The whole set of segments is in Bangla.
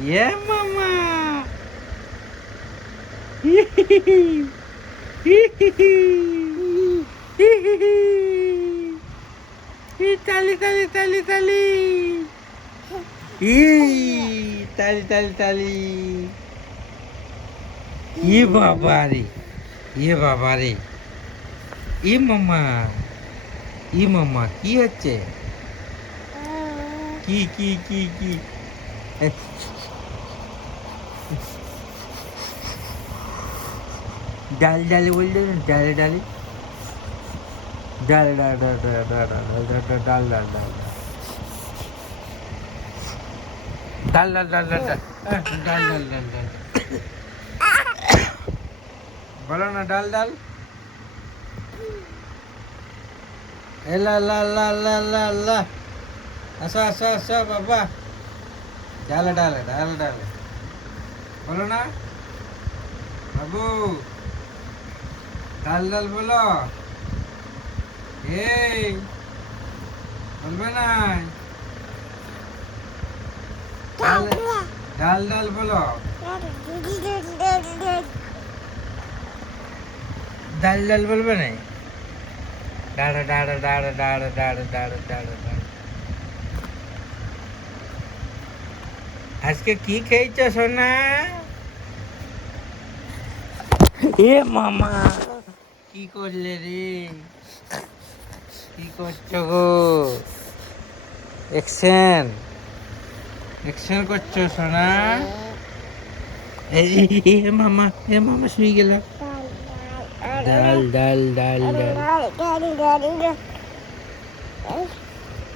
Yeah, mama. Tali, tali, tali, tali. Tali, tali, tali. ये बाबा रे, ये बाबा रे, ই মামা, ই মামা কি হচ্ছে? কি কি কি কি? ডাল ডালে বললে ডালে ডালে ডাল ডাল ডাল ডাল ডাল ডাল ডাল ডাল ডাল ডাল ডাল ডাল ডাল ডাল ডাল ডাল ডাল বলো না ডাল ডাল এলা লা লা লা লা লা আসো আসো আসো বাবা ডালে ডালে ডালে ডালে বলো না বাবু ডাল ডাল বলো এই বলবে না ডাল ডাল ডাল বলো ডাল ডাল বলবে না ডাড়া ডাড়া ডাড়া ডাড়া ডাড়া ডাড়া ডাড়া ডাড়া আজকে কি খেয়েছো সোনা এ মামা কি করলে রে কি করছো গো অ্যাকশন অ্যাকশন করছো সোনা এ মামা শুয়ে গেল ডাল ডাল ডাল ডাল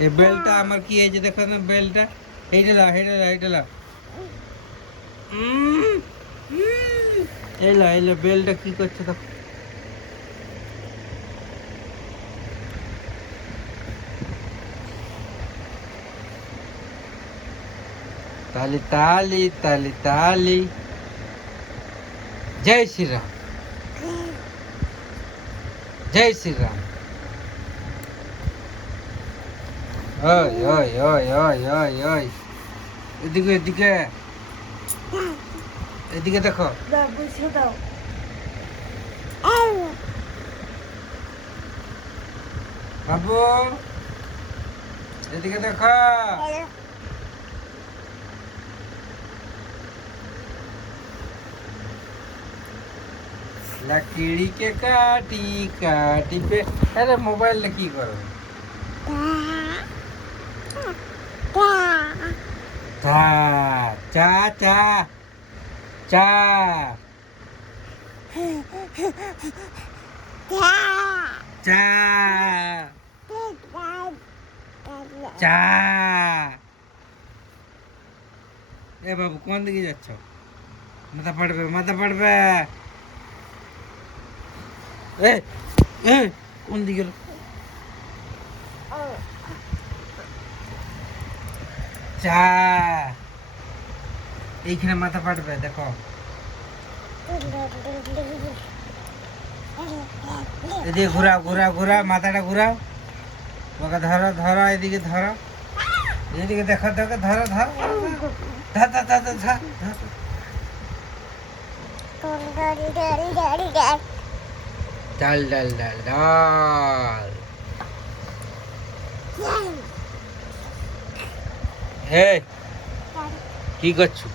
এই বেলটা আমার কি হয়েছে দেখো না বেলটা এইটা লাও এইটা লাও এলো বেলটা কি করছে দেখো ताली ताली ताली ताली जय श्री राम जय श्री राम ओय ओय ओय ओय ओय ओय এদিকে এদিকে এদিকে দেখো বাবু এদিকে দেখো लकड़ी के काटी काटी पे अरे मोबाइल में की करो चा चा चा चा चा चा ए बाबू कौन दिखे যাচ্ছ মাথা পড়বে কোন দিকে চা এইখানে মাথা পাঠবে দেখো এদিকে ঘুরাও ঘুরাও ঘুরাও মাথাটা ঘুরাও ওকে ধরো ধরো এদিকে ধরো এদিকে দেখো দেখো ধরো ধরো ধর ধর ধর ধর ডাল ডাল ডাল ডাল হে কি করছো